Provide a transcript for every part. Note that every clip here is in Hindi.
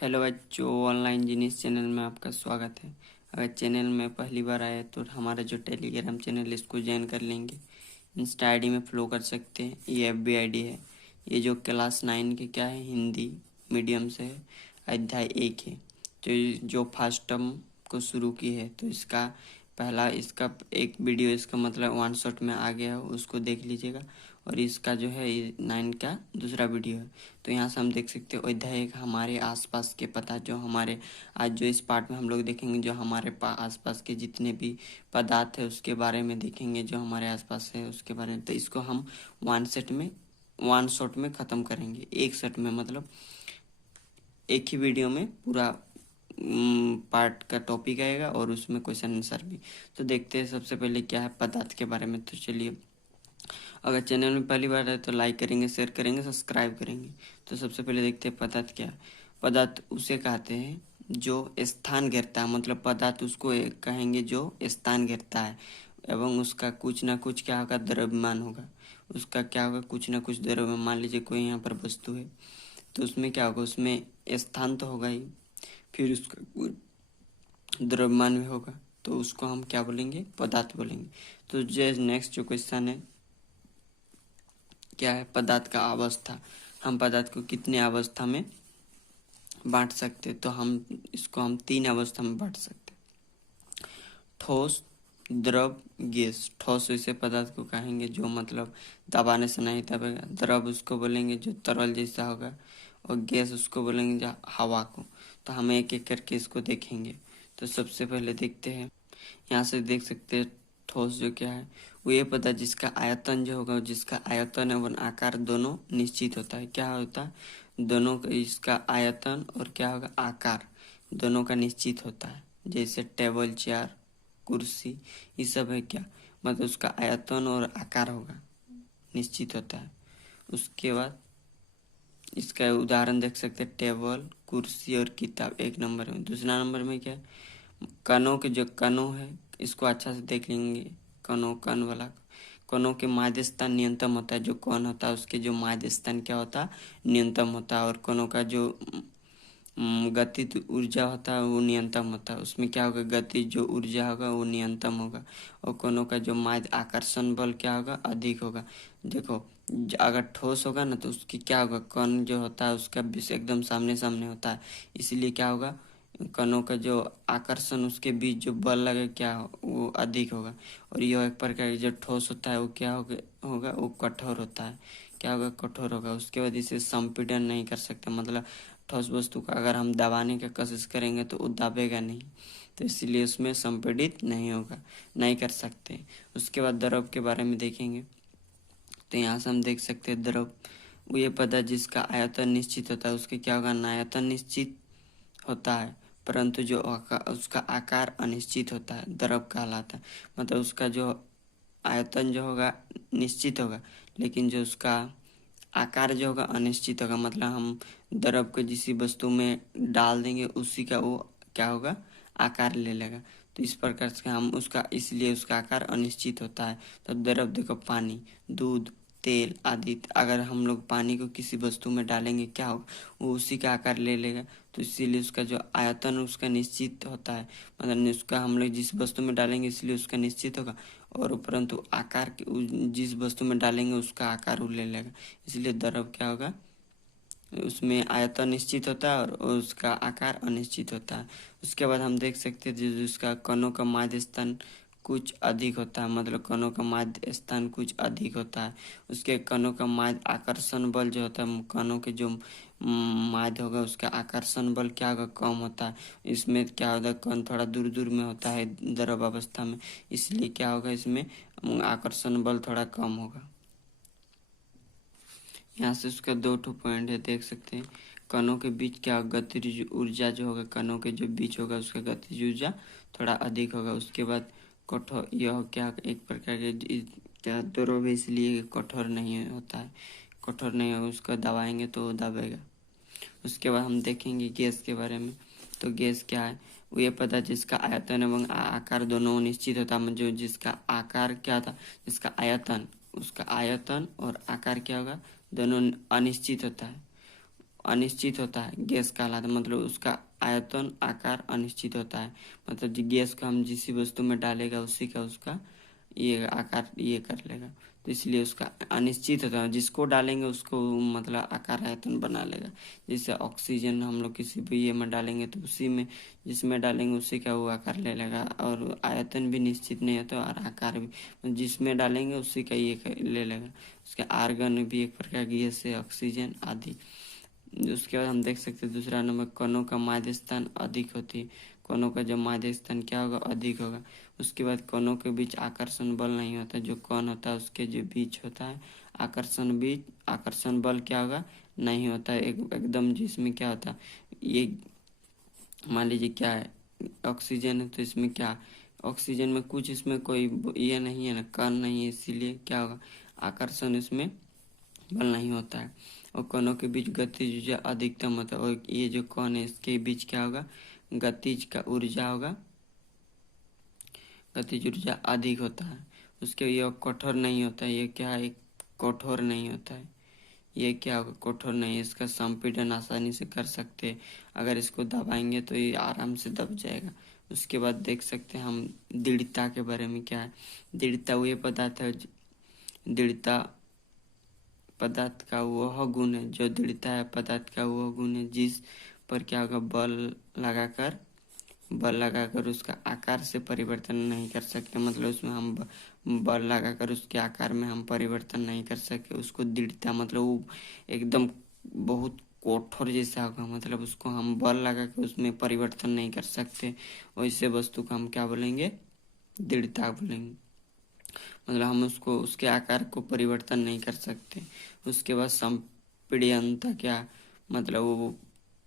हेलो बच्चों, ऑनलाइन जीनियस चैनल में आपका स्वागत है। अगर चैनल में पहली बार आए तो हमारा जो टेलीग्राम चैनल है इसको ज्वाइन कर लेंगे। इंस्टा आईडी में फॉलो कर सकते हैं। ये एफबी आईडी है। ये जो क्लास 9 के क्या है, हिंदी मीडियम से है। अध्याय 1 है। तो जो फर्स्ट टर्म को शुरू की है तो इसका पहला इसका एक वीडियो इसका मतलब वन शॉट में आ गया हो, उसको देख लीजिएगा। और इसका जो है 9 का दूसरा वीडियो है। तो यहाँ से हम देख सकते हैं अध्याय 1 हमारे आसपास के पता, जो हमारे आज जो इस पार्ट में हम लोग देखेंगे जो हमारे आसपास के जितने भी पदार्थ है उसके बारे में देखेंगे, जो हमारे आसपास है उसके बारे में। तो इसको हम वन शॉट में ख़त्म करेंगे। एक शॉट में मतलब एक ही वीडियो में पूरा पार्ट का टॉपिक आएगा और उसमें क्वेश्चन आंसर भी। तो देखते हैं सबसे पहले क्या है पदार्थ के बारे में। तो चलिए, अगर चैनल में पहली बार है तो लाइक करेंगे, शेयर करेंगे, सब्सक्राइब करेंगे। तो सबसे पहले देखते हैं पदार्थ क्या है। पदार्थ उसे कहते हैं जो स्थान घेरता है, मतलब पदार्थ उसको कहेंगे जो स्थान घेरता है एवं उसका कुछ ना कुछ क्या होगा, द्रव्यमान होगा। उसका क्या होगा, कुछ ना कुछ द्रव्यमान। मान लीजिए कोई यहाँ पर वस्तु है तो उसमें क्या होगा, उसमें स्थान तो होगा ही, फिर उसका द्रव्यमान भी होगा। तो उसको हम क्या बोलेंगे, पदार्थ बोलेंगे। तो जो नेक्स्ट जो क्वेश्चन है क्या है, पदार्थ का अवस्था। हम पदार्थ को कितने अवस्था में बांट सकते, तो हम इसको हम 3 अवस्था में बांट सकते। ठोस, द्रव, गैस। ठोस ऐसे पदार्थ को कहेंगे जो मतलब दबाने से नहीं दबेगा। द्रव उसको बोलेंगे जो तरल जैसा होगा। और गैस उसको बोलेंगे जो हवा को। तो हम एक एक करके इसको देखेंगे। तो सबसे पहले देखते हैं, यहाँ से देख सकते हैं ठोस जो क्या है, वो ये पदार्थ जिसका आयतन जो होगा, जिसका आयतन एवं आकार दोनों निश्चित होता है। क्या होता है, दोनों का इसका आयतन और क्या होगा, आकार दोनों का निश्चित होता है। जैसे टेबल, चेयर, कुर्सी, ये सब है क्या, मतलब उसका आयतन और आकार होगा, निश्चित होता है। उसके बाद इसका उदाहरण देख सकते हैं, टेबल, कुर्सी और किताब एक नंबर में। दूसरा नंबर में क्या है, कणों के जो कणों है इसको अच्छा से देख लेंगे। कणों, कण वाला कणों के माध्य स्थान न्यूनतम होता है। जो कण होता है उसके जो माध्य स्थान क्या होता है, न्यूनतम होता है। और कणों का जो गतिज ऊर्जा होता है वो न्यूनतम होता है। उसमें क्या होगा, गति जो ऊर्जा होगा वो न्यूनतम होगा। और कणों का जो माध्य आकर्षण बल क्या होगा, अधिक होगा। देखो, अगर ठोस होगा ना तो उसकी क्या होगा, कण जो होता है उसका एकदम सामने सामने होता है। इसलिए क्या होगा, कणों का जो आकर्षण उसके बीच जो बल लगे क्या वो अधिक होगा। और यह एक प्रकार जो ठोस होता है वो क्या होगा, वो कठोर होता है। क्या होगा, कठोर होगा। उसके बाद इसे संपीड़न नहीं कर सकते, मतलब ठोस वस्तु का अगर हम दबाने की कोशिश करेंगे तो वो दबेगा नहीं। तो इसलिए उसमें संपीड़ित नहीं होगा, नहीं कर सकते। उसके बाद द्रव के बारे में देखेंगे। तो यहाँ से हम देख सकते हैं द्रव वो ये पदार्थ जिसका आयतन निश्चित होता है, उसके क्या होगा, आयतन निश्चित होता है परंतु जो उसका आकार अनिश्चित होता है, द्रव कहलाता है। मतलब उसका जो आयतन जो होगा निश्चित होगा, लेकिन जो उसका आकार जो होगा अनिश्चित होगा। मतलब हम द्रव को जिस वस्तु में डाल देंगे उसी का वो क्या होगा, आकार ले लेगा। तो इस प्रकार से हम उसका, इसलिए उसका आकार अनिश्चित होता है। तो द्रव देखो, पानी, दूध, तेल आदि। अगर हम लोग पानी को किसी वस्तु में डालेंगे क्या होगा, वो उसी का आकार ले लेगा। तो इसीलिए उसका जो आयतन उसका निश्चित होता है। मतलब उसका हम लोग जिस वस्तु में डालेंगे इसलिए उसका निश्चित होगा। और परंतु आकार जिस वस्तु में डालेंगे उसका आकार वो ले लेगा। इसलिए द्रव क्या होगा, उसमें आयतन निश्चित होता है और उसका आकार अनिश्चित होता है। उसके बाद हम देख सकते हैं जिसका कणों का माध्य स्थान कुछ अधिक होता है, मतलब कणों का माध्य स्थान कुछ अधिक होता है। उसके कणों का माध्य आकर्षण बल जो होता है, कणों के जो माध्य होगा उसका आकर्षण बल क्या होगा, कम होता है। इसमें क्या होता है, कण थोड़ा दूर दूर में होता है द्रव अवस्था में, इसलिए क्या होगा, इसमें आकर्षण बल थोड़ा कम होगा। यहाँ से उसका 2 पॉइंट है, देख सकते हैं। कणों के बीच क्या गतिज ऊर्जा जो होगा, कणों के जो बीच होगा उसका गतिज ऊर्जा थोड़ा अधिक होगा। उसके बाद कठोर, यह क्या एक प्रकार के क्या द्रव है इसलिए कठोर नहीं होता है, कठोर नहीं होगा, उसका दबाएंगे तो वो दबेगा। उसके बाद हम देखेंगे गैस के बारे में। तो गैस क्या है, वो ये पता जिसका आयतन एवं आकार दोनों निश्चित होता है। जो जिसका आकार क्या था, जिसका आयतन, उसका आयतन और आकार क्या होगा, दोनों अनिश्चित होता है। अनिश्चित होता है गैस कहलाता है, मतलब उसका आयतन आकार अनिश्चित होता है। मतलब गैस को हम जिस वस्तु में डालेगा उसी का उसका ये आकार ये कर लेगा, तो इसलिए उसका अनिश्चित होता है। जिसको डालेंगे उसको मतलब आकार आयतन बना लेगा। जैसे ऑक्सीजन हम लोग किसी भी ये में डालेंगे तो उसी में जिसमें डालेंगे उसी का वो आकार ले लेगा, और आयतन भी निश्चित नहीं होता और आकार भी जिसमें डालेंगे उसी का ये ले लेगा। उसके आर्गन भी एक प्रकार की गैस है, ऑक्सीजन आदि। उसके बाद हम देख सकते हैं दूसरा नंबर, कणों का माध्य स्थान अधिक होती है। कणों का जो माध्य स्थान क्या होगा, अधिक होगा। उसके बाद कणों के बीच आकर्षण बल नहीं होता। जो कण होता है उसके जो बीच होता है आकर्षण बल क्या होगा, नहीं होता है एकदम। जिसमें क्या होता है, ये मान लीजिए क्या है, ऑक्सीजन है तो इसमें क्या, ऑक्सीजन में कुछ इसमें कोई ये नहीं है ना, कण नहीं है, इसीलिए क्या होगा, आकर्षण इसमें बल नहीं होता है। और कणों के बीच गतिज ऊर्जा अधिकतम होता है। और ये जो कण है इसके बीच क्या होगा, गतिज का ऊर्जा होगा, गतिज ऊर्जा अधिक होता है। उसके ये कठोर नहीं होता है, ये क्या है, कठोर नहीं होता है। ये क्या होगा, कठोर नहीं है। इसका संपीड़न आसानी से कर सकते हैं। अगर इसको दबाएंगे तो ये आराम से दब जाएगा। उसके बाद देख सकते हैं हम दृढ़ता के बारे में क्या है। दृढ़ता वही पदार्थ है, दृढ़ता पदार्थ का वह गुण है, जो दृढ़ता है पदार्थ का वह गुण है जिस पर क्या होगा, बल लगाकर उसका आकार से परिवर्तन नहीं कर सकते। मतलब उसमें हम बल लगाकर उसके आकार में हम परिवर्तन नहीं कर सकते। उसको दृढ़ता मतलब वो एकदम बहुत कठोर जैसा होगा, मतलब उसको हम बल लगा के उसमें परिवर्तन नहीं कर सकते। वैसे वस्तु को हम क्या बोलेंगे, दृढ़ता बोलेंगे। मतलब हम उसको उसके आकार को परिवर्तन नहीं कर सकते। उसके बाद संपीड़नता क्या, मतलब वो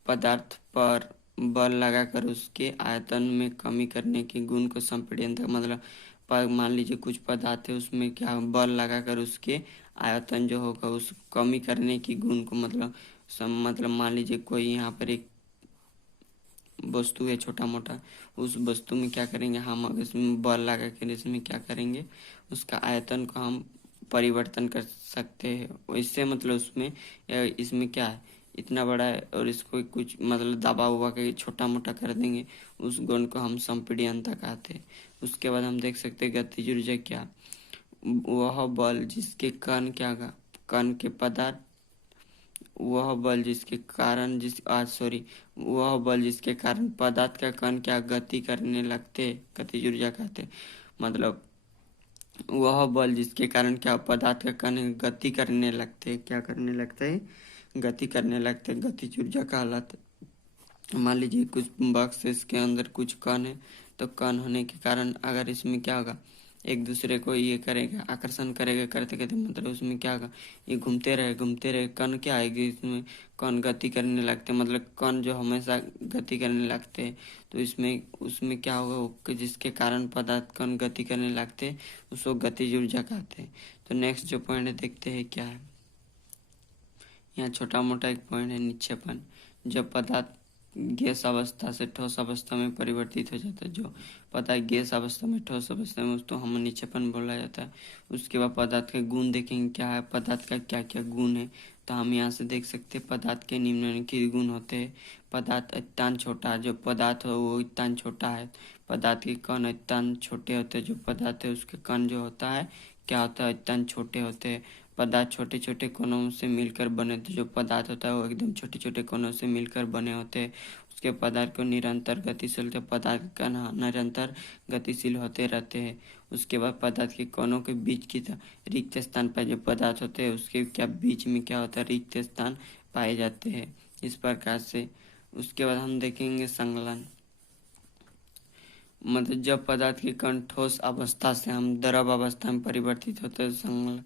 पदार्थ पर बल लगाकर उसके आयतन में कमी करने के गुण को संपीड़नता, मतलब मान लीजिए कुछ पदार्थ है उसमें क्या बल लगाकर उसके आयतन जो होगा उस कमी करने की गुण को, मतलब मान लीजिए कोई यहाँ पर एक वस्तु है छोटा मोटा, उस वस्तु में क्या करेंगे हम, अब इसमें बल लगा कर इसमें क्या करेंगे, उसका आयतन को हम परिवर्तन कर सकते हैं। वैसे मतलब उसमें इसमें क्या है, इतना बड़ा है और इसको कुछ मतलब दबा हुआ के छोटा मोटा कर देंगे, उस गुण को हम संपीड़नता कहते हैं। उसके बाद हम देख सकते हैं गतिज ऊर्जा क्या, वह बल जिसके कण क्या होगा, कण के पदार्थ, वह बल जिसके कारण वह बल जिसके कारण पदार्थ का कण क्या गति करने लगते, गतिज ऊर्जा कहते। मतलब वह बल जिसके कारण क्या पदार्थ का कण गति करने लगते, क्या करने लगते हैं, गति करने लगते, गतिज ऊर्जा कहलाते। मान लीजिए कुछ बॉक्स है, इसके अंदर कुछ कण है, तो कण होने के कारण अगर इसमें क्या होगा, एक दूसरे को ये करेगा, आकर्षण करेगा, करते करते मतलब उसमें क्या होगा, ये घूमते रहे कण क्या आएगी इसमें, कण गति करने लगते, मतलब कण जो हमेशा गति करने लगते हैं, तो इसमें उसमें क्या होगा, जिसके कारण पदार्थ कण गति करने लगते उसको गतिज ऊर्जा कहते हैं। तो नेक्स्ट जो पॉइंट है देखते हैं क्या है। यहाँ छोटा मोटा एक पॉइंट है, निक्षेपण। जब पदार्थ गैस अवस्था से ठोस अवस्था में परिवर्तित हो जाता है, जो पदार्थ गैस अवस्था में ठोस अवस्था में, उसको हम निक्षेपण बोला जाता है। उसके बाद पदार्थ के गुण देखेंगे क्या है, पदार्थ का क्या क्या गुण है। तो हम यहाँ से देख सकते हैं पदार्थ के निम्नलिखित गुण होते हैं। पदार्थ अत्यंत छोटा, जो पदार्थ हो वो अत्यंत छोटा है। पदार्थ के कण अत्यंत छोटे होते हैं, जो पदार्थ है उसके कण जो होता है क्या होता है, अत्यंत छोटे होते हैं। पदार्थ छोटे छोटे कोनों से मिलकर बने, तो जो पदार्थ होता है वो एकदम छोटे छोटे कोनों से मिलकर बने होते हैं। उसके पदार्थ को निरंतर गतिशील, तो पदार्थ का निरंतर गतिशील होते रहते हैं। उसके बाद पदार्थ के कोनों के बीच की रिक्त स्थान पर जो पदार्थ होते हैं उसके क्या बीच में क्या होता है, रिक्त स्थान पाए जाते हैं, इस प्रकार से। उसके बाद हम देखेंगे संलयन। मतलब जब पदार्थ के कण ठोस अवस्था से हम द्रव अवस्था में परिवर्तित होते हैं, संलयन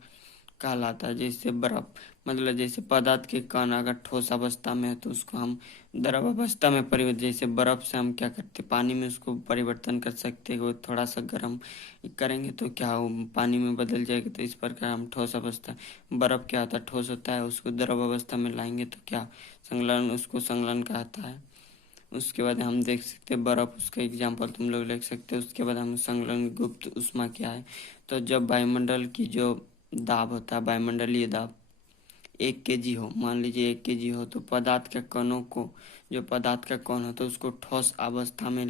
कहलाता है। जैसे बर्फ, मतलब जैसे पदार्थ के कण अगर ठोस अवस्था में है तो उसको हम द्रव अवस्था में परिवर्तित, जैसे बर्फ से हम क्या करते पानी में उसको परिवर्तन कर सकते हैं, वो थोड़ा सा गर्म करेंगे तो क्या हो पानी में बदल जाएगा। तो इस प्रकार हम ठोस अवस्था, बर्फ क्या होता है ठोस होता है, उसको द्रव अवस्था में लाएंगे तो क्या संलयन, उसको संलयन कहता है। उसके बाद हम देख सकते हैं बर्फ, उसका एग्जाम्पल तुम लोग लिख सकते हो। उसके बाद हम संलयन गुप्त उष्मा क्या है, तो जब वायुमंडल की जो दाब होता है, वायुमंडलीय दाब 1 kg हो, मान लीजिए 1 kg हो, तो पदार्थ के कणों को, जो पदार्थ का कण हो, तो उसको ठोस अवस्था में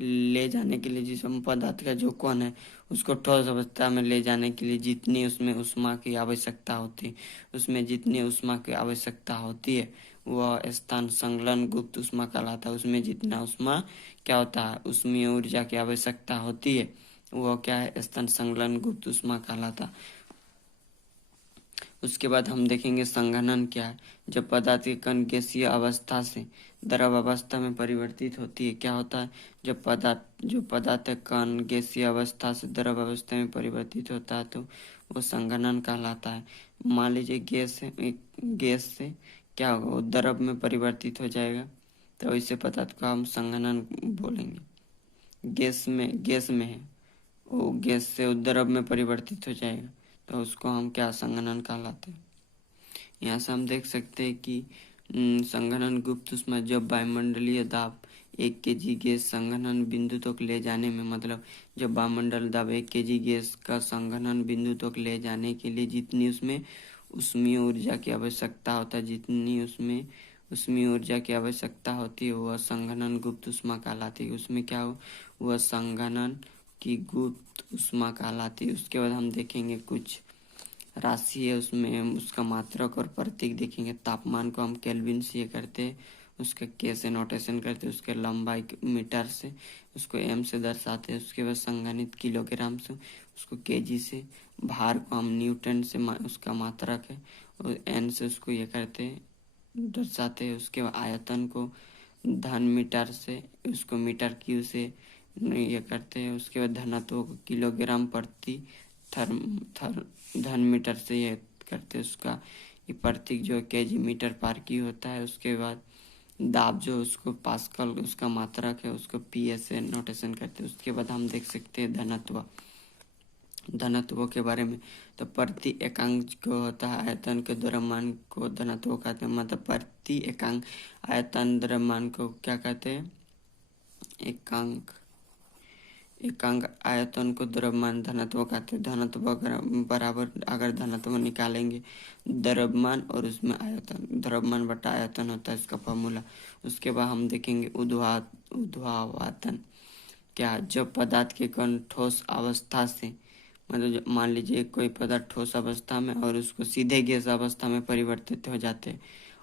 ले जाने के लिए, जिस पदार्थ का जो कण है उसको ठोस अवस्था में ले जाने के लिए जितनी उसमें ऊष्मा की आवश्यकता होती है, उसमें जितनी ऊष्मा की आवश्यकता होती है वह स्थान संलग्न गुप्त ऊष्मा कहलाता है। उसमें जितना ऊष्मा क्या होता है, ऊष्मीय ऊर्जा की आवश्यकता होती है, वह क्या है, स्थान संलग्न गुप्त ऊष्मा कहलाता है। उसके बाद हम देखेंगे संघनन क्या है। जब पदार्थ के कण गैसीय अवस्था से द्रव अवस्था में परिवर्तित होती है, क्या होता है, जो पदार्थ का कण गैसीय अवस्था से द्रव अवस्था में परिवर्तित होता है तो वो संघनन कहलाता है। मान लीजिए गैस से क्या होगा, वो द्रव में परिवर्तित हो जाएगा, तो इसे पदार्थ को हम संघनन बोलेंगे। गैस में है, वो गैस से वो द्रव में परिवर्तित हो जाएगा, तो उसको हम क्या, संघनन कहलाते हैं। यहाँ से हम देख सकते हैं कि संघनन गुप्त ऊष्मा जब वायुमंडलीय दाब 1 kg गैस संघनन बिंदु तक ले जाने में, मतलब जब वायुमंडल दाब 1 kg गैस का संघनन बिंदु तक ले जाने के लिए जितनी उसमें ऊष्मीय ऊर्जा की आवश्यकता होता है, जितनी उसमें ऊष्मीय ऊर्जा की आवश्यकता होती है, वह संघनन गुप्त ऊष्मा कहलाती है। उसमें क्या हो, वह संघनन की गुप्त ऊष्मा कहलाती है। उसके बाद हम देखेंगे कुछ राशि है, उसमें हम उसका मात्रक और प्रतीक देखेंगे। तापमान को हम केल्विन से ये करते हैं, उसका के से नोटेशन करते हैं, उसके लंबाई मीटर से, उसको एम से दर्शाते हैं। उसके बाद संगणित किलोग्राम से, उसको केजी से, भार को हम न्यूटन से उसका मात्रक है, और एन से उसको ये करते हैं, दर्शाते हैं। उसके बाद आयतन को धन मीटर से, उसको मीटर क्यू से ये करते हैं। उसके बाद घनत्व को किलोग्राम प्रति धन मीटर से ये करते हैं। उसका ये प्रतीक जो केजी मीटर पर क्यू होता है। उसके बाद दाब जो उसको पास्कल उसका मात्रक है, उसको पीएस से नोटेशन करते हैं। उसके बाद हम देख सकते हैं धनत्व के बारे में। तो प्रति एकांक को होता है आयतन के द्रव्यमान को धनत्व कहते हैं, मतलब प्रति एकांक आयतन द्रव्यमान को क्या कहते हैं, एकांक आयतन को द्रव्यमान धनत्व कहते हैं। धनत्व बराबर अगर धनत्व निकालेंगे द्रव्यमान और उसमें आयतन, द्रव्यमान बटा आयतन होता है इसका फॉर्मूला। उसके बाद हम देखेंगे ऊर्ध्वाधन क्या, जब पदार्थ के कण ठोस अवस्था से, मतलब मान लीजिए कोई पदार्थ ठोस अवस्था में और उसको सीधे गैस अवस्था में परिवर्तित हो जाते हैं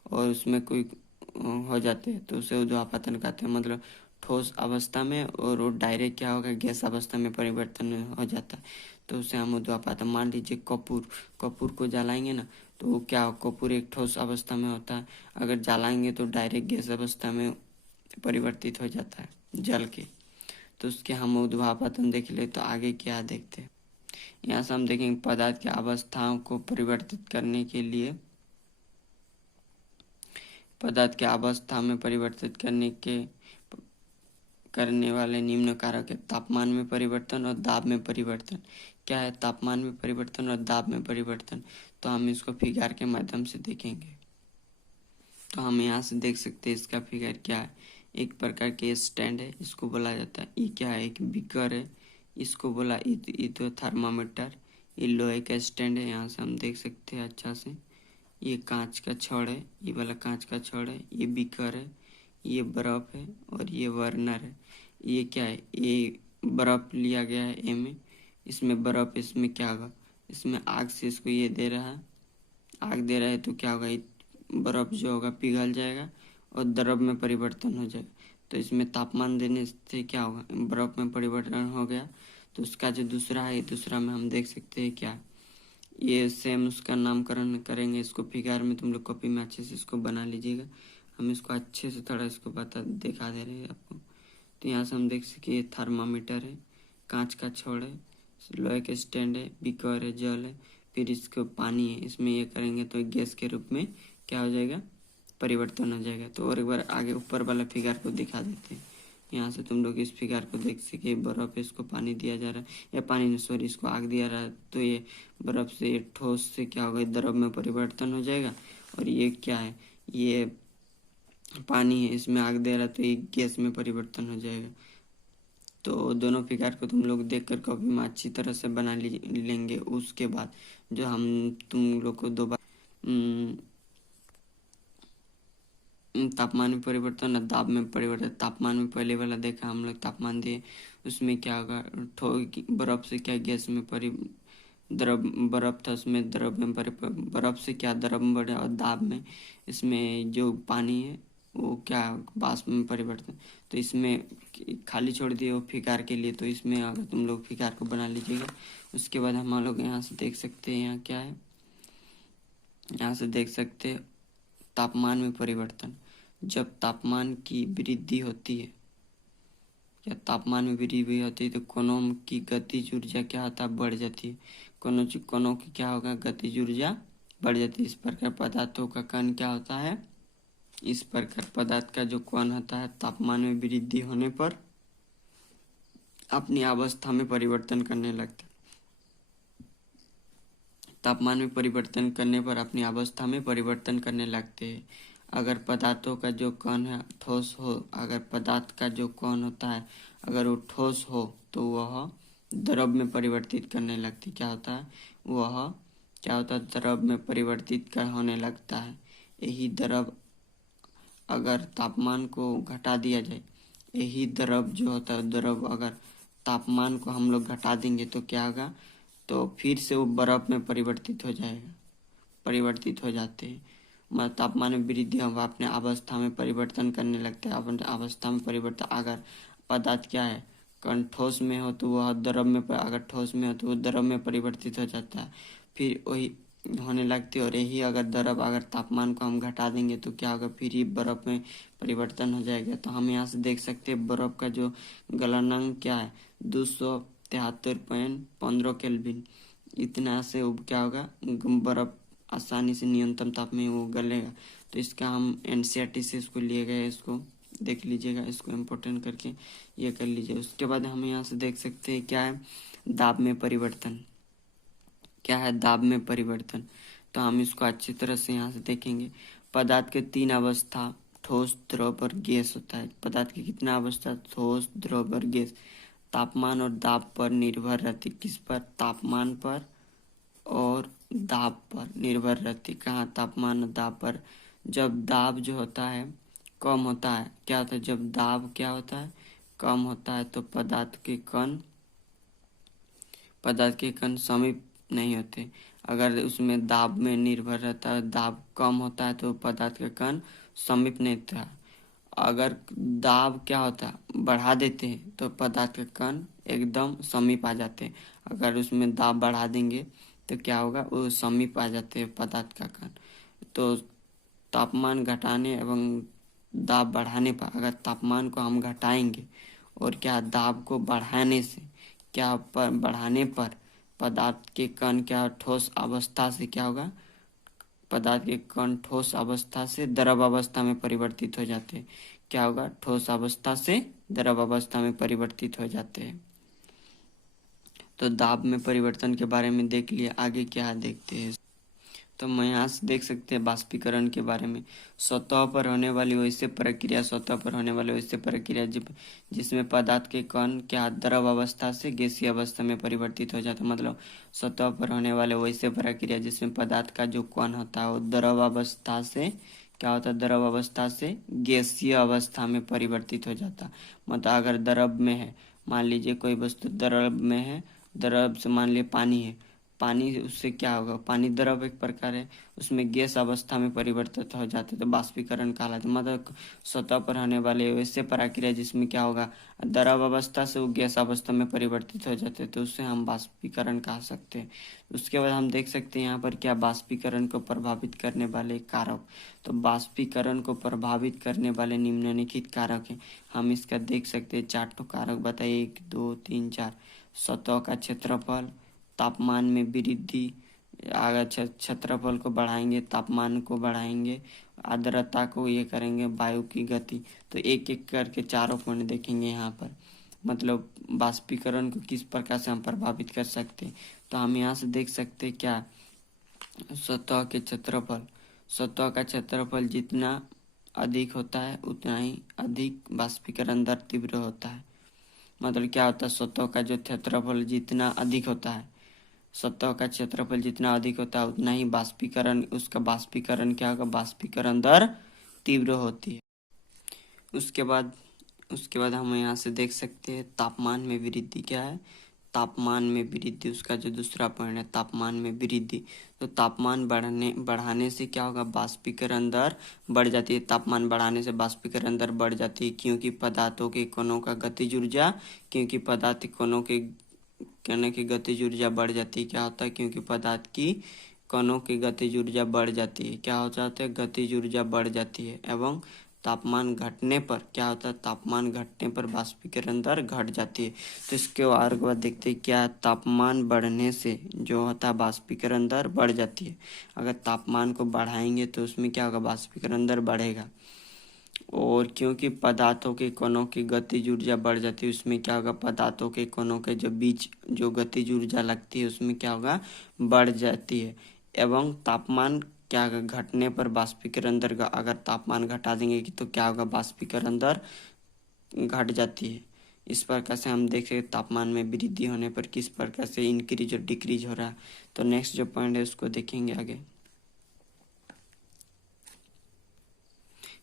और उसमें कोई हो जाते हैं, तो उसे ऊर्ध्वाधन कहते हैं। मतलब ठोस अवस्था में और वो डायरेक्ट क्या होगा, गैस अवस्था में परिवर्तन हो जाता है, तो उसे हम ऊर्ध्वाधन। मान लीजिए कपूर को जलाएंगे ना, तो वो क्या, कपूर एक ठोस अवस्था में होता है, अगर जलाएंगे तो डायरेक्ट गैस अवस्था में परिवर्तित हो जाता है जल के, तो उसके हम ऊर्ध्वाधन देख ले। तो आगे क्या देखते हैं, यहाँ से हम देखेंगे पदार्थ की अवस्थाओं को परिवर्तित करने के लिए, पदार्थ की अवस्था में परिवर्तित करने वाले निम्न कारक है। तापमान में परिवर्तन और दाब में परिवर्तन। क्या है, तापमान में परिवर्तन और दाब में परिवर्तन, तो हम इसको फिगर के माध्यम से देखेंगे। तो हम यहाँ से देख सकते हैं इसका फिगर क्या है। एक प्रकार के स्टैंड है, इसको बोला जाता है, ये क्या है, एक बीकर है, इसको बोला तो थर्मामीटर। ये लोहे का स्टैंड है, यहाँ से हम देख सकते हैं अच्छा से। ये कांच का छड़ है, ये वाला कांच का छड़ है, ये बीकर है, ये बर्फ है और ये बर्नर है। ये क्या है, ये बर्फ लिया गया है ए में, इसमें बर्फ, इसमें क्या होगा, इसमें आग से इसको ये दे रहा है, आग दे रहा है, तो क्या होगा, बर्फ जो होगा पिघल जाएगा और द्रव में परिवर्तन हो जाएगा। तो इसमें तापमान देने से क्या होगा, बर्फ में परिवर्तन हो गया। तो उसका जो दूसरा है, दूसरा में हम देख सकते हैं क्या, ये सेम उसका नामकरण करेंगे। इसको फिगर में तुम लोग कॉपी में अच्छे से इसको बना लीजिएगा, हम इसको अच्छे से थोड़ा इसको दिखा दे रहे हैं आपको। तो यहाँ से हम देख सके ये थर्मामीटर है, कांच का छड़ है, लोहे के स्टैंड है, बीकर है, जल है, फिर इसको पानी है, इसमें ये करेंगे तो गैस के रूप में क्या हो जाएगा, परिवर्तन हो जाएगा। तो और एक बार आगे ऊपर वाला फिगर को दिखा देते हैं। यहाँ से तुम लोग इस फिगर को देख सके, बर्फ है, इसको पानी दिया जा रहा है, या पानी नहीं सॉरी, इसको आग दिया रहा है, तो ये बर्फ से ये ठोस से क्या होगा, द्रव में परिवर्तन हो जाएगा। और ये क्या है, ये पानी है, इसमें आग दे रहा है, तो ये गैस में परिवर्तन हो जाएगा। तो दोनों फिगर को तुम लोग देखकर कॉपी में अच्छी तरह से बना लेंगे। उसके बाद जो हम तुम लोग को दोबारा तापमान में परिवर्तन और दाब में परिवर्तन। तापमान में पहले वाला देखा हम लोग, तापमान दिए, उसमें क्या होगा, बर्फ से क्या गैस में द्रव, बर्फ था उसमें द्रव में बर्फ से क्या द्रव में बढ़े, और दाब में इसमें जो पानी है वो क्या वाष्प में परिवर्तन। तो इसमें खाली छोड़ दिए वो फिकार के लिए, तो इसमें अगर तुम लोग फिकार को बना लीजिएगा। उसके बाद हम लोग यहाँ से देख सकते हैं, यहाँ क्या है, यहाँ से देख सकते हैं तापमान में परिवर्तन। जब तापमान की वृद्धि होती है या तापमान में वृद्धि होती है तो कणों की गतिज ऊर्जा क्या होता है, बढ़ जाती है। कणों की क्या होगा, गतिज ऊर्जा बढ़ जाती है। इस प्रकार पदार्थों का कण क्या होता है, इस प्रकार पदार्थ का जो कण होता है तापमान में वृद्धि होने पर अपनी अवस्था में परिवर्तन करने लगता है। तापमान में परिवर्तन करने पर अपनी अवस्था में परिवर्तन करने लगते हैं। अगर पदार्थों का जो कण है ठोस हो, अगर पदार्थ का जो कण होता है अगर वो ठोस हो तो वह द्रव में परिवर्तित करने लगती, क्या होता है, वह क्या होता है, द्रव में परिवर्तित होने लगता है। यही द्रव अगर तापमान को घटा दिया जाए, यही द्रव जो होता है, द्रव अगर तापमान को हम लोग घटा देंगे तो क्या होगा, तो फिर से वो बर्फ में परिवर्तित हो जाएगा, परिवर्तित हो जाते हैं। मतलब तापमान में वृद्धि हम अपने अवस्था में परिवर्तन करने लगते हैं। अपने अवस्था में परिवर्तन, अगर पदार्थ क्या है, कण ठोस में हो तो वह द्रव में, अगर ठोस में हो तो वो द्रव में परिवर्तित हो जाता है, फिर वही होने लगती है। और यही अगर द्रव अगर तापमान को हम घटा देंगे तो क्या होगा, फिर ही बर्फ में परिवर्तन हो जाएगा। तो हम यहाँ से देख सकते हैं बर्फ का जो गलनांक क्या है, 273.15 केल्विन। इतना से वो क्या होगा, बर्फ आसानी से न्यूनतम ताप में वो गलेगा। तो इसका हम एनसीईआरटी से इसको लिए गए, इसको देख लीजिएगा, इसको इम्पोर्टेंट करके ये कर लीजिए। उसके बाद हम यहाँ से देख सकते हैं क्या है, दाब में परिवर्तन। क्या है, दाब में परिवर्तन। तो हम इसको अच्छी तरह से यहाँ से देखेंगे। पदार्थ के 3 अवस्था, ठोस, द्रव और गैस होता है। पदार्थ की कितना अवस्था, ठोस, द्रव और गैस। तापमान और दाब पर निर्भर रहती, किस पर, तापमान पर और दाब पर निर्भर रहती। कहाँ, तापमान और दाब पर। जब दाब जो होता है कम होता है, क्या होता है, जब दाब क्या होता है, कम होता है तो पदार्थ के कण समीप नहीं होते। अगर उसमें दाब में निर्भर रहता है, दाब कम होता है तो पदार्थ के कण समीप नहीं था। अगर दाब क्या होता है, बढ़ा देते हैं तो पदार्थ के कण एकदम समीप आ जाते हैं। अगर उसमें दाब बढ़ा देंगे तो क्या होगा, वो समीप आ जाते हैं पदार्थ का कण। तो तापमान घटाने एवं दाब बढ़ाने पर, अगर तापमान को हम घटाएंगे और क्या दाब को बढ़ाने से, क्या पर बढ़ाने पर पदार्थ के कण क्या ठोस अवस्था से क्या होगा, पदार्थ के कण ठोस अवस्था से द्रव अवस्था में परिवर्तित हो जाते हैं। क्या होगा, ठोस अवस्था से द्रव अवस्था में परिवर्तित हो जाते हैं। तो दाब में परिवर्तन के बारे में देख लिया, आगे क्या देखते हैं। तो मैं यहाँ से देख सकते हैं बाष्पीकरण के बारे में। सतह पर होने वाली वैसे प्रक्रिया, सतह पर होने वाली वैसे प्रक्रिया जिसमें पदार्थ के कण क्या द्रव अवस्था से गैसीय अवस्था में परिवर्तित हो जाता है। मतलब सतह पर होने वाले वैसे प्रक्रिया जिसमें पदार्थ का जो कण होता है वो द्रव अवस्था से क्या होता है, द्रव अवस्था से गैसीय अवस्था में परिवर्तित हो जाता। मतलब अगर द्रव में है, मान लीजिए कोई वस्तु द्रव में है, द्रव से मान लीजिए पानी है, पानी उससे क्या होगा, पानी द्रव एक प्रकार है, उसमें गैस अवस्था में परिवर्तित हो जाते तो बाष्पीकरण कहलाते। मतलब सतह पर होने वाले वैसे प्रक्रिया जिसमें क्या होगा, द्रव अवस्था से वो गैस अवस्था में परिवर्तित हो जाते तो उससे हम बाष्पीकरण कह सकते हैं। उसके बाद हम देख सकते हैं यहाँ पर क्या, बाष्पीकरण को प्रभावित करने वाले कारक। तो बाष्पीकरण को प्रभावित करने वाले निम्नलिखित कारक हैं। हम इसका देख सकते हैं 4 कारक बताइए, 1 2 3 4। सतह का क्षेत्रफल, तापमान में वृद्धि, अगर क्षेत्रफल को बढ़ाएंगे, तापमान को बढ़ाएंगे, आर्द्रता को ये करेंगे, वायु की गति। तो एक एक करके 4 पॉइंट देखेंगे यहाँ पर। मतलब बाष्पीकरण को किस प्रकार से हम प्रभावित कर सकते हैं। तो हम यहाँ से देख सकते हैं क्या, सतह के क्षेत्रफल, सतह का क्षेत्रफल जितना अधिक होता है उतना ही अधिक बाष्पीकरण दर तीव्र होता है। मतलब क्या होता है, सतह का जो क्षेत्रफल जितना अधिक होता है सतह का क्षेत्रफल जितना अधिक होता है उतना ही बाष्पीकरण, उसका बाष्पीकरण क्या होगा, बाष्पीकरण दर तीव्र होती है। उसके बाद हम यहाँ से देख सकते हैं तापमान में वृद्धि क्या है। तापमान में वृद्धि, उसका जो दूसरा पॉइंट है तापमान में वृद्धि। तो तापमान बढ़ाने से क्या होगा, बाष्पीकरण दर बढ़ जाती है। तापमान बढ़ाने से बाष्पीकरण दर बढ़ जाती है क्योंकि पदार्थों के कणों का गतिज ऊर्जा, क्योंकि पदार्थ कणों के कणों की गतिज ऊर्जा बढ़ जाती है। क्या होता है, क्योंकि पदार्थ की कणों की गतिज ऊर्जा बढ़ जाती है। क्या हो जाता है, गतिज ऊर्जा बढ़ जाती है। एवं तापमान घटने पर क्या होता है, तापमान घटने पर बाष्पीकरण दर घट जाती है। तो इसके और बाद देखते हैं क्या, तापमान बढ़ने से जो होता है बाष्पीकरण दर बढ़ जाती है। अगर तापमान को बढ़ाएंगे तो उसमें क्या होगा, बाष्पीकरण दर बढ़ेगा। और क्योंकि पदार्थों के कणों की गतिज ऊर्जा बढ़ जाती है, उसमें क्या होगा, पदार्थों के कणों के जो बीच जो गतिज ऊर्जा लगती है उसमें क्या होगा, बढ़ जाती है। एवं तापमान क्या होगा, घटने पर बाष्पीकरण दर अगर तापमान घटा देंगे तो क्या होगा, बाष्पीकरण दर घट जाती है। इस प्रकार से हम देख रहे तापमान में वृद्धि होने पर किस प्रकार से इंक्रीज और डिक्रीज हो रहा है। तो नेक्स्ट जो पॉइंट है उसको देखेंगे आगे।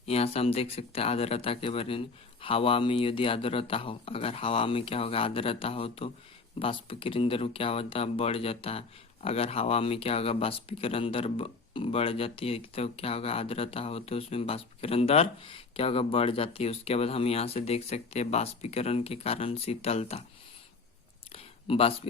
यहाँ से हम देख सकते हैं आर्द्रता के बारे में। हवा में यदि आर्द्रता हो, अगर हवा में क्या होगा, आर्द्रता हो तो बाष्पीकरण दर क्या होता है, बढ़ जाता है। अगर हवा में क्या होगा, बाष्पीकरण दर बढ़ जाती है तो क्या होगा, आर्द्रता हो तो उसमें बाष्पीकरण दर क्या होगा, बढ़ जाती है। उसके बाद हम यहाँ से देख सकते हैं बाष्पीकरण के कारण शीतलता।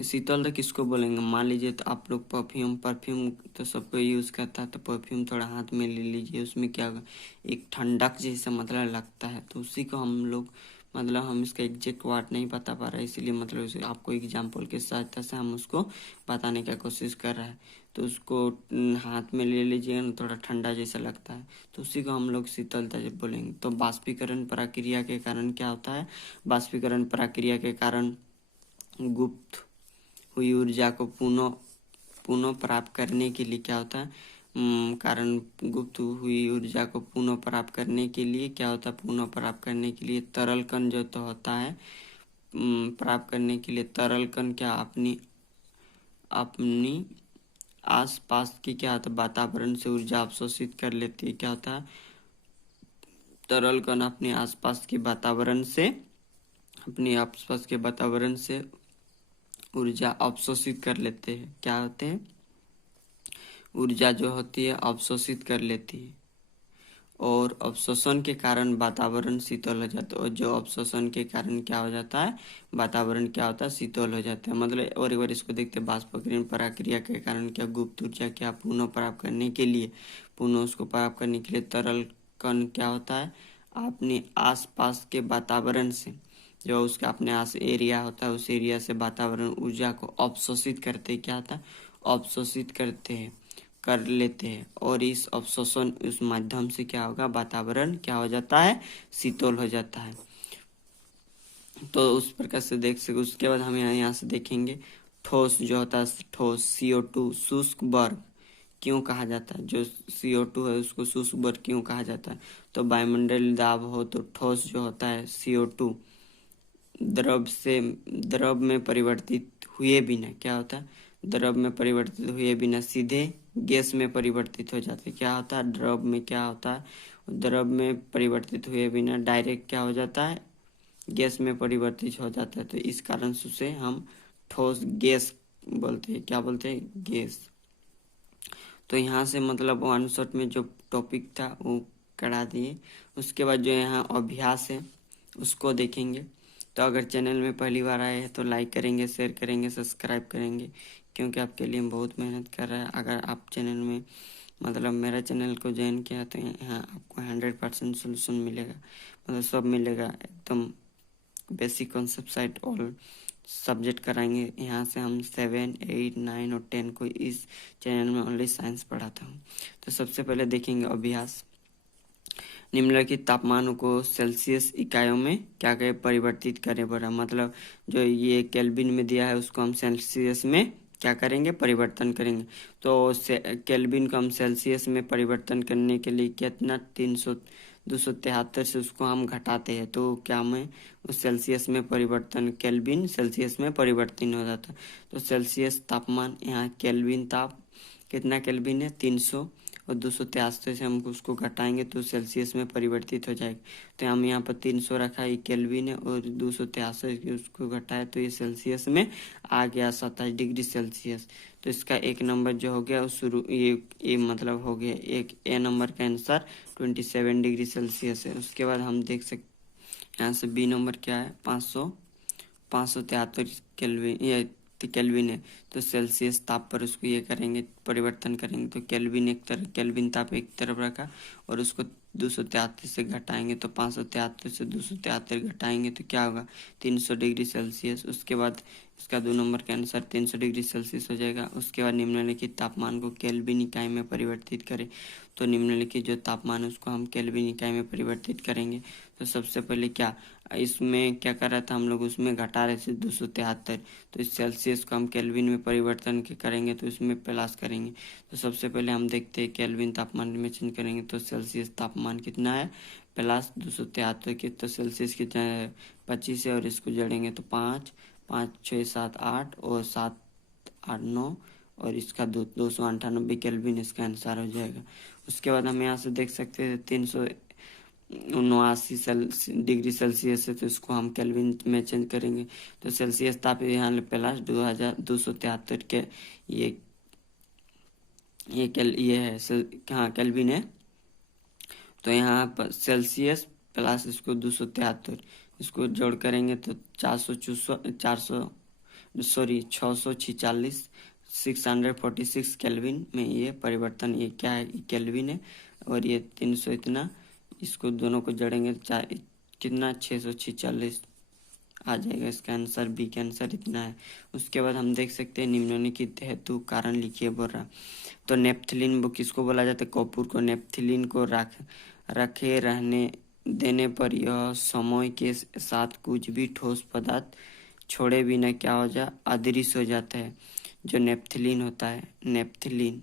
शीतलता किसको बोलेंगे, मान लीजिए तो आप लोग परफ्यूम तो सबको यूज़ करता है, तो परफ्यूम थोड़ा हाथ में ले लीजिए, उसमें क्या होगा, एक ठंडक जैसा मतलब लगता है। तो उसी को हम लोग मतलब हम इसका एग्जैक्ट वर्ड नहीं बता पा रहे, इसीलिए मतलब उसे आपको एग्जाम्पल के सहायता से हम उसको बताने का कोशिश कर रहे हैं। तो उसको हाथ में ले लीजिए ना, थोड़ा ठंडा जैसा लगता है, तो उसी को हम लोग शीतलता जब बोलेंगे। तो बाष्पीकरण प्रक्रिया के कारण क्या होता है, बाष्पीकरण प्रक्रिया के कारण गुप्त हुई ऊर्जा को पुनः प्राप्त करने के लिए क्या होता है, कारण गुप्त हुई ऊर्जा को पुनः प्राप्त करने के लिए क्या होता है, पुनः प्राप्त करने के लिए तरल कण जो तो होता है, प्राप्त करने के लिए तरल कण क्या अपनी अपनी आसपास की क्या होता है, वातावरण से ऊर्जा अवशोषित कर लेती है। क्या होता है, तरल कण अपने आसपास के वातावरण से ऊर्जा अवशोषित कर लेते हैं। क्या होते हैं, ऊर्जा जो होती है अवशोषित कर लेती है। और अवशोषण के कारण वातावरण शीतल हो जाता है। और जो अवशोषण के कारण क्या हो जाता है, वातावरण क्या होता है, शीतल हो जाता है। मतलब और एक बार इसको देखते हैं, बाष्पीकरण प्रक्रिया के कारण क्या गुप्त ऊर्जा क्या पुनः प्राप्त करने के लिए, पुनः उसको प्राप्त करने के लिए तरल कण क्या होता है, अपने आसपास के वातावरण से, जो उसका अपने आस एरिया होता है उस एरिया से वातावरण ऊर्जा को अवशोषित करते क्या होता है, अवशोषित कर लेते हैं। और इस अवशोषण उस माध्यम से क्या होगा, वातावरण क्या हो जाता है, शीतल हो जाता है। तो उस प्रकार से देख सके। उसके बाद हम यहाँ से देखेंगे ठोस जो होता है, ठोस CO2 शुष्क वर्ग क्यों कहा जाता है, जो CO2 है उसको शुष्क वर्ग क्यों कहा जाता है। तो वायुमंडलीय दाब हो तो ठोस जो होता है CO2 द्रव में परिवर्तित हुए बिना क्या होता है, द्रव में परिवर्तित हुए बिना सीधे गैस में परिवर्तित हो जाते। क्या होता है, द्रव में क्या होता है, द्रव में परिवर्तित हुए बिना डायरेक्ट क्या हो जाता है, गैस में परिवर्तित हो जाता है। तो इस कारण से उसे हम ठोस गैस बोलते हैं। क्या बोलते हैं, गैस। तो यहाँ से मतलब वन शॉट में जो टॉपिक था वो करा दिए। उसके बाद जो यहाँ अभ्यास है उसको देखेंगे। तो अगर चैनल में पहली बार आए हैं तो लाइक करेंगे, शेयर करेंगे, सब्सक्राइब करेंगे, क्योंकि आपके लिए हम बहुत मेहनत कर रहे हैं। अगर आप चैनल में मतलब मेरा चैनल को ज्वाइन किया तो यहाँ आपको 100% सोल्यूशन मिलेगा, मतलब सब मिलेगा एकदम। Basic concept site all subject कराएंगे। यहाँ से हम 7, 8, 9 और 10 को इस चैनल में ओनली साइंस पढ़ाता हूँ। तो सबसे पहले देखेंगे अभ्यास। निम्नलिखित तापमानों को सेल्सियस इकाइयों में क्या करें, परिवर्तित करें। बड़ा मतलब जो ये केल्विन में दिया है उसको हम सेल्सियस में क्या करेंगे, परिवर्तन करेंगे। तो केल्विन को हम सेल्सियस में परिवर्तन करने के लिए कितना 273 से उसको हम घटाते हैं तो क्या में उस सेल्सियस में परिवर्तन, केल्विन सेल्सियस में परिवर्तन हो जाता है। तो सेल्सियस तापमान, यहाँ केल्विन ताप कितना केल्विन है 300, और 273 से हम उसको घटाएंगे तो सेल्सियस में परिवर्तित हो जाएगा। तो हम यहाँ पर 300 रखा, ये केल्विन है, और 273 की उसको घटाए तो ये सेल्सियस में आ गया 27 डिग्री सेल्सियस। तो इसका एक नंबर जो हो गया उस शुरू ये मतलब हो गया एक ए नंबर का आंसर 27 डिग्री सेल्सियस है। उसके बाद हम देख सकते यहाँ से बी नंबर क्या है 573 केल्विन, ये केल्विन है। तो सेल्सियस ताप पर उसको ये करेंगे, परिवर्तन करेंगे तो केल्विन एक तरफ, केल्विन ताप एक तरफ रखा और उसको 273 से घटाएंगे तो 573 से 273 घटाएंगे तो क्या होगा 300 डिग्री सेल्सियस। उसके बाद इसका 2 नंबर का आंसर 300 डिग्री सेल्सियस हो जाएगा। उसके बाद निम्नलिखित तापमान को केल्विन इकाई में परिवर्तित करें। तो निम्नलिखित जो तापमान है उसको हम केल्विन इकाई में परिवर्तित करेंगे। तो सबसे पहले क्या इसमें क्या कर रहा था हम लोग, उसमें घटा रहे थे 273, तो इस सेल्सियस को हम केल्विन में परिवर्तन करेंगे तो इसमें प्लस करेंगे। तो सबसे पहले हम देखते हैं केल्विन तापमान में चेंज करेंगे तो सेल्सियस तापमान कितना है प्लस 273 की, तो सेल्सियस कितना है 25 है, और इसको जोड़ेंगे तो 5 5 6 7 8 और 7 8 9 और इसका 298 केल्विन इसका आंसर हो जाएगा। उसके बाद हम यहाँ से देख सकते हैं 379 डिग्री सेल्सियस है तो इसको हम केल्विन में चेंज करेंगे तो सेल्सियस ताप यहाँ प्लस 2273 के ये है हाँ केल्विन है। तो यहाँ पर सेल्सियस प्लस इसको 273 इसको जोड़ करेंगे तो 646 646 केल्विन में ये परिवर्तन, ये क्या है केल्विन है, और ये 300 इतना, इसको दोनों को जोड़ेंगे कितना 646 आ जाएगा। इसका आंसर बी का आंसर इतना है। उसके बाद हम देख सकते हैं निम्नलिखित हेतु कारण लिखिए बोल रहा। तो नेप्थलीन वो किसको बोला जाता है, कपूर को। नेप्थलीन को रखे रहने देने पर यह समय के साथ कुछ भी ठोस पदार्थ छोड़े बिना क्या हो जाए अदृश्य हो जाता है। जो नेप्थलीन होता है, नेप्थलीन,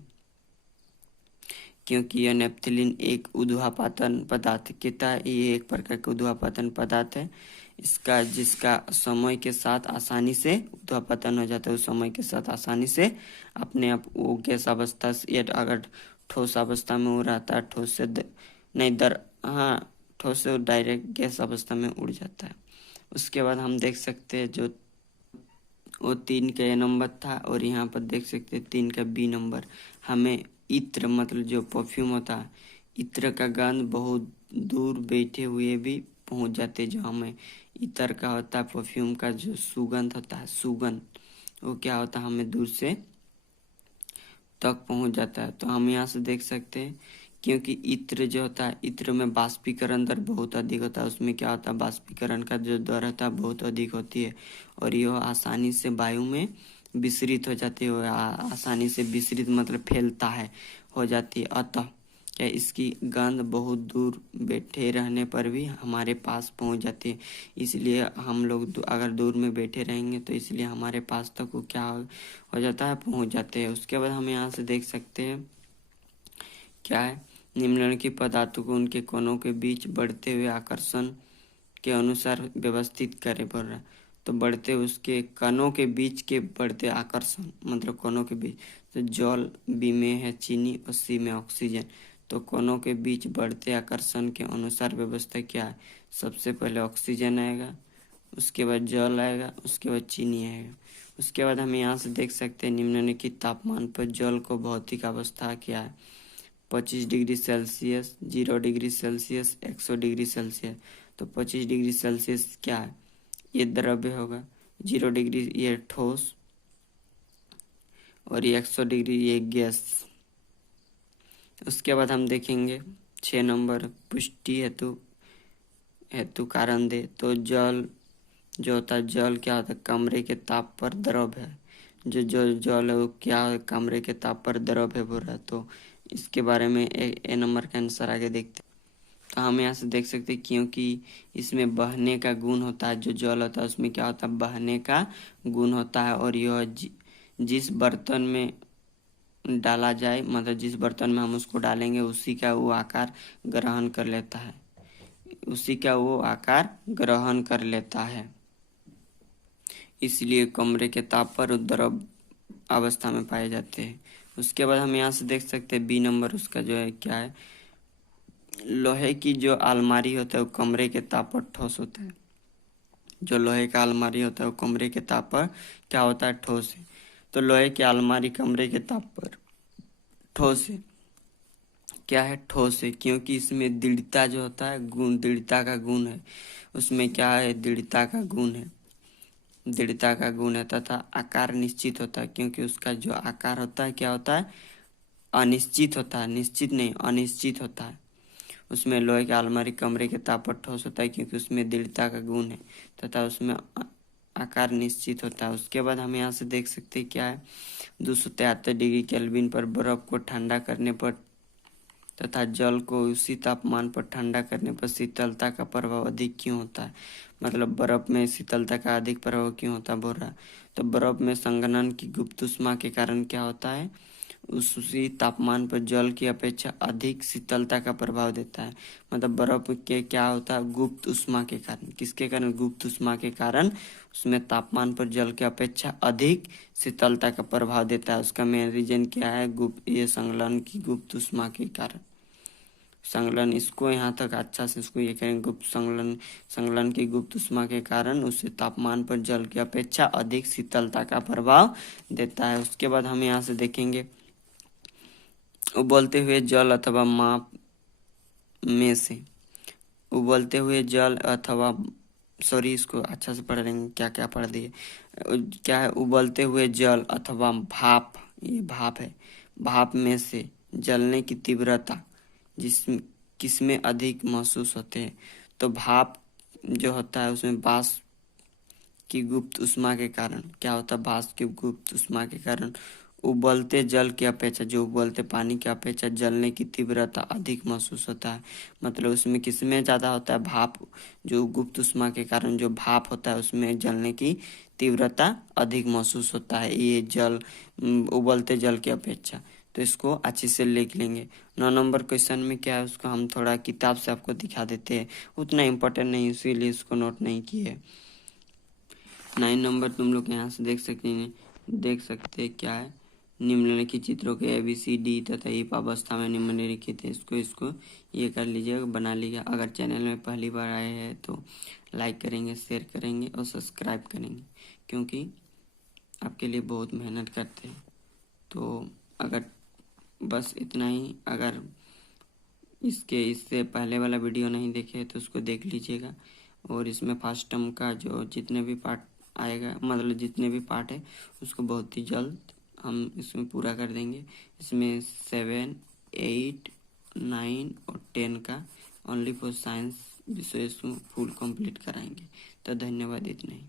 क्योंकि यह नेप्थलीन एक ऊर्ध्वापातन पदार्थ कितना है, ये एक प्रकार का ऊर्ध्वापातन पदार्थ है इसका, जिसका समय के साथ आसानी से ऊर्ध्वापतन हो जाता है। उस समय के साथ आसानी से अपने आप वो गैस अवस्था से, अगर ठोस अवस्था में वो रहता है ठोस से ठोस से डायरेक्ट गैस अवस्था में उड़ जाता है। उसके बाद हम देख सकते हैं जो वो 3 का ए नंबर था और यहाँ पर देख सकते हैं 3 का बी नंबर। हमें इत्र मतलब जो परफ्यूम होता है, इत्र का गंध बहुत दूर बैठे हुए भी पहुंच जाते। जो हमें इत्र का होता है, परफ्यूम का जो सुगंध होता है, सुगंध वो क्या होता है हमें दूर से तक पहुंच जाता है। तो हम यहाँ से देख सकते हैं क्योंकि इत्र जो होता है, इत्र में बाष्पीकरण दर बहुत अधिक होता है। उसमें क्या होता है बाष्पीकरण का जो दर होता है बहुत अधिक होती है और यह आसानी से वायु में विसरित हो जाती है। आसानी से विसरित मतलब फैलता है, हो जाती है। अतः क्या इसकी गंध बहुत दूर बैठे रहने पर भी हमारे पास पहुंच जाती है। इसलिए हम लोग अगर दूर में बैठे रहेंगे तो इसलिए हमारे पास तक वो क्या हो जाता है पहुंच जाते हैं। उसके बाद हम यहाँ से देख सकते हैं क्या है, निम्नलिखित पदार्थों को उनके कोनों के बीच बढ़ते हुए आकर्षण के अनुसार व्यवस्थित करे बोल रहा है। तो बढ़ते उसके कणों के बीच के बढ़ते आकर्षण मतलब कोनों के बीच, तो जल बी में है चीनी और सी में ऑक्सीजन। तो कोनों के बीच बढ़ते आकर्षण के अनुसार व्यवस्था क्या है, सबसे पहले ऑक्सीजन आएगा, उसके बाद जल आएगा, उसके बाद चीनी आएगा। उसके बाद हम यहाँ से देख सकते हैं निम्नलिखित तापमान पर जल को भौतिक अवस्था क्या है, 25 degree Celsius, 0 degree Celsius, 100 degree Celsius. तो 25 डिग्री सेल्सियस क्या है, ये द्रव्य होगा, 0 डिग्री ये ठोस और ये 100 डिग्री ये गैस। उसके बाद हम देखेंगे 6 नंबर पुष्टि हेतु कारण दे। तो जल जो होता है, जल क्या होता है कमरे के ताप पर द्रव है। जो जल है वो क्या है कमरे के ताप पर द्रव है बोल रहा है। तो इसके बारे में ए नंबर का आंसर आगे देखते हैं। तो हम यहाँ से देख सकते हैं क्योंकि इसमें बहने का गुण होता है, जो जल होता है उसमें क्या होता है बहने का गुण होता है। और यह जिस बर्तन में डाला जाए मतलब जिस बर्तन में हम उसको डालेंगे उसी का वो आकार ग्रहण कर लेता है। उसी का वो आकार ग्रहण कर लेता है, इसलिए कमरे के ताप पर द्रव अवस्था में पाए जाते हैं। उसके बाद हम यहाँ से देख सकते हैं बी नंबर उसका जो है क्या है, लोहे की जो अलमारी होता है वो कमरे के ताप पर ठोस होता है। जो लोहे का अलमारी होता है वो कमरे के ताप पर क्या होता है, ठोस है। तो लोहे की अलमारी कमरे के ताप पर ठोस है। क्या है, ठोस है, क्योंकि इसमें दृढ़ता जो होता है गुण, दृढ़ता का गुण है। उसमें क्या है, दृढ़ता का गुण है, दृढ़ता का गुण है तथा आकार निश्चित होता है, क्योंकि उसका जो आकार होता है क्या होता है, अनिश्चित होता है, निश्चित नहीं अनिश्चित होता है। उसमें लोहे की अलमारी कमरे के ताप पर ठोस होता है क्योंकि उसमें दृढ़ता का गुण है तथा उसमें आकार निश्चित होता है। उसके बाद हम यहाँ से देख सकते हैं क्या है, 273 डिग्री केल्विन पर बर्फ को ठंडा करने पर तथा जल को उसी तापमान पर ठंडा करने पर शीतलता का प्रभाव अधिक क्यों होता है। मतलब बर्फ में शीतलता का अधिक प्रभाव क्यों होता है बोल रहा है। तो बर्फ में संघनन की गुप्त ऊष्मा के कारण क्या होता है, उसी तापमान पर जल की अपेक्षा अधिक शीतलता का प्रभाव देता है। मतलब बर्फ के क्या होता है, गुप्त ऊष्मा के कारण, किसके कारण, गुप्त ऊष्मा के कारण उसमें तापमान पर जल की अपेक्षा अधिक शीतलता का प्रभाव देता है। उसका मेन रीजन क्या है, गुप्त, ये संलयन की गुप्त ऊष्मा के कारण। संलयन, इसको यहाँ तक अच्छा से इसको ये करेंगे, गुप्त संलयन, संलयन की गुप्त ऊष्मा के कारण उससे तापमान पर जल की अपेक्षा अधिक शीतलता का प्रभाव देता है। उसके बाद हम यहाँ से देखेंगे उबलते हुए जल अथवा माप में से, उबलते हुए जल अथवा, सॉरी इसको अच्छा से पढ़ लेंगे, क्या क्या पढ़ दिए। क्या है, उबलते हुए जल अथवा भाप, ये भाप है, भाप में से जलने की तीव्रता किसमें अधिक महसूस होते हैं। तो भाप जो होता है उसमें वाष्प की गुप्त ऊष्मा के कारण क्या होता है, वाष्प की गुप्त ऊष्मा के कारण उबलते जल की अपेक्षा, जो उबलते पानी की अपेक्षा जलने की तीव्रता अधिक महसूस होता है। मतलब उसमें किसमें ज़्यादा होता है, भाप, जो गुप्त ऊष्मा के कारण जो भाप होता है उसमें जलने की तीव्रता अधिक महसूस होता है, ये जल उबलते जल की अपेक्षा। तो इसको अच्छे से लिख लेंगे। 9 नंबर क्वेश्चन में क्या है उसको हम थोड़ा किताब से आपको दिखा देते हैं, उतना इम्पोर्टेंट नहीं इसीलिए इसको नोट नहीं किए। 9 नंबर तुम लोग यहाँ से देख सकते हैं क्या है, निम्नलिखित चित्रों के ABCD तथा ईप अवस्था में निम्नलिखित है। इसको ये कर लीजिएगा, बना लीजिएगा। अगर चैनल में पहली बार आए हैं तो लाइक करेंगे, शेयर करेंगे और सब्सक्राइब करेंगे, क्योंकि आपके लिए बहुत मेहनत करते हैं। तो अगर बस इतना ही, अगर इससे पहले वाला वीडियो नहीं देखे तो उसको देख लीजिएगा। और इसमें फर्स्ट टर्म का जो जितने भी पार्ट आएगा, मतलब जितने भी पार्ट है उसको बहुत ही जल्द हम इसमें पूरा कर देंगे। इसमें 7, 8, 9 और 10 का ओनली फॉर साइंस विषय इसको फुल कंप्लीट कराएंगे। तो धन्यवाद, इतना ही।